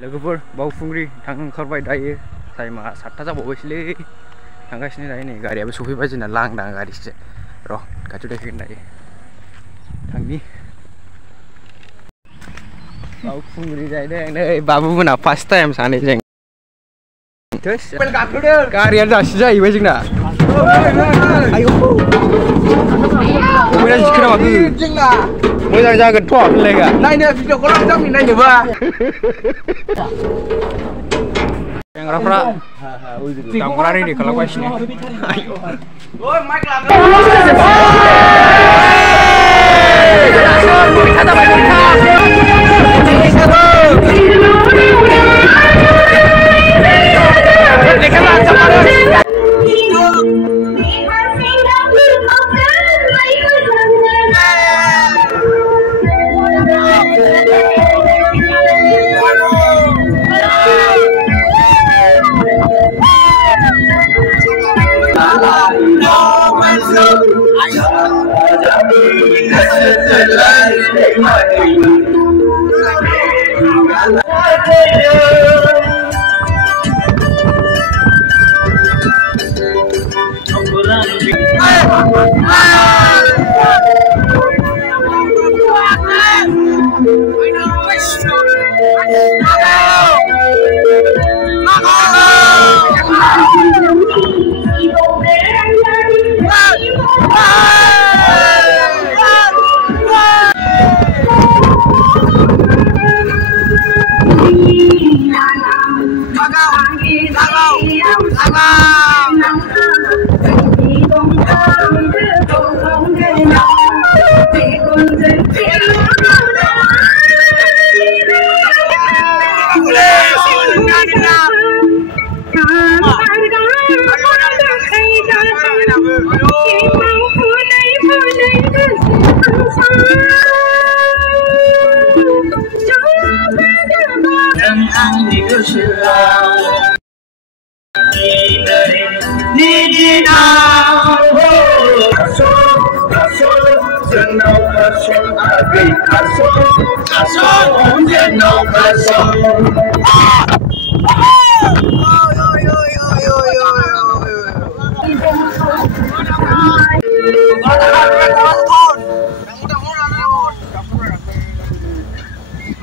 लोगोफोर बावखुंग्रि थांनो ओंखारबाय दायो टाइमा 7टा जाबावबायसोलै थांगासिनो दायो नै गारियाबो सफैबाय जोंना लांदां गारिसो र' खाथियाव देखायगोन दायो थांनि बावखुंग्रि जाहैदों नै बाबुमोना फार्स्ट टाइम सानैजों गारिया दासो जाहैबाय जोंना आयौ मोजां जिखोना माखो मोजां जागोनथ' होनलायगा नायनो भिडिअखौ लांजामि नायनोबा सेंग्राफ्रा दामग्रा रेडि खालामगासिनो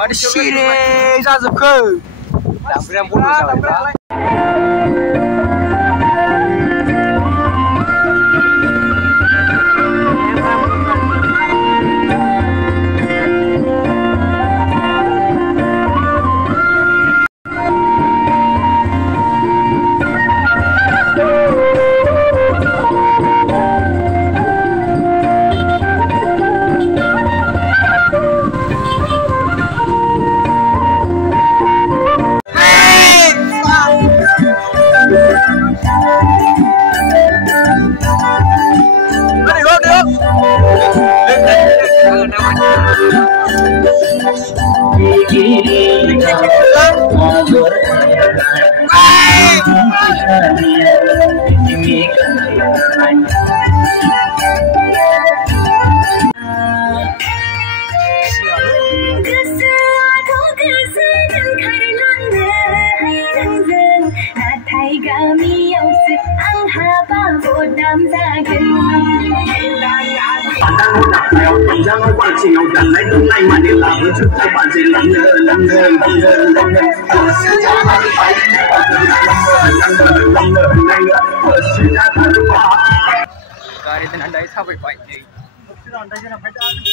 Ada sini जाजोबखो दामग्राया बन्द जाबायबा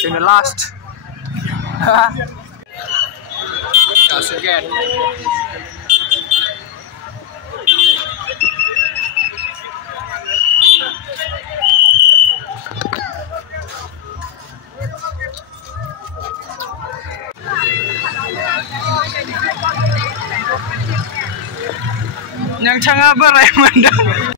जोंना लास्ट दासो गेट नोंथाङा बोराय मोनदों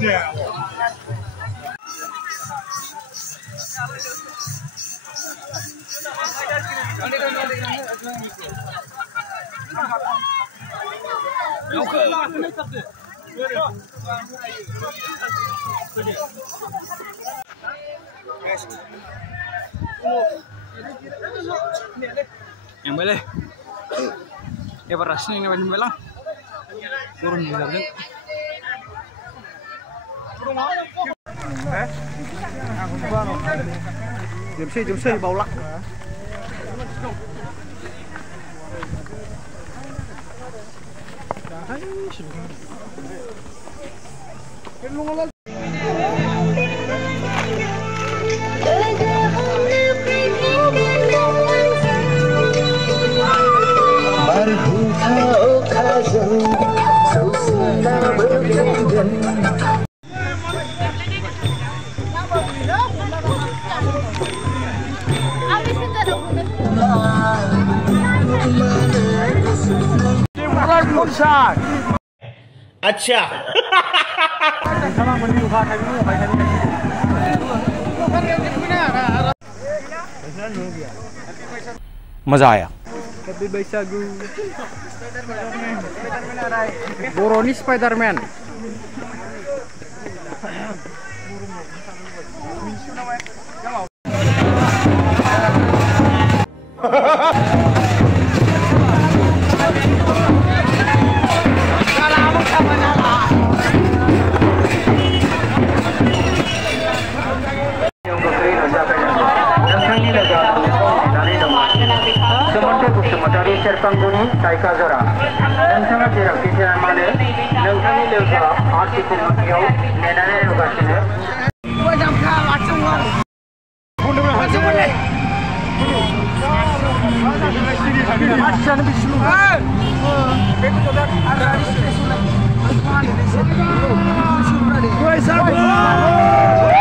Yang boleh. Ya berasnya ini banyak belang. Turun di dalam. Jam sih bau lak. अच्छा मजा आया Boroni Spiderman Serpanguni Taika Zora नोंथाङा जेरावखि जाया मानो नोंथांनि लोगोआ आर्टिकल मुथियाव नेनानै दंगासिनो Woi,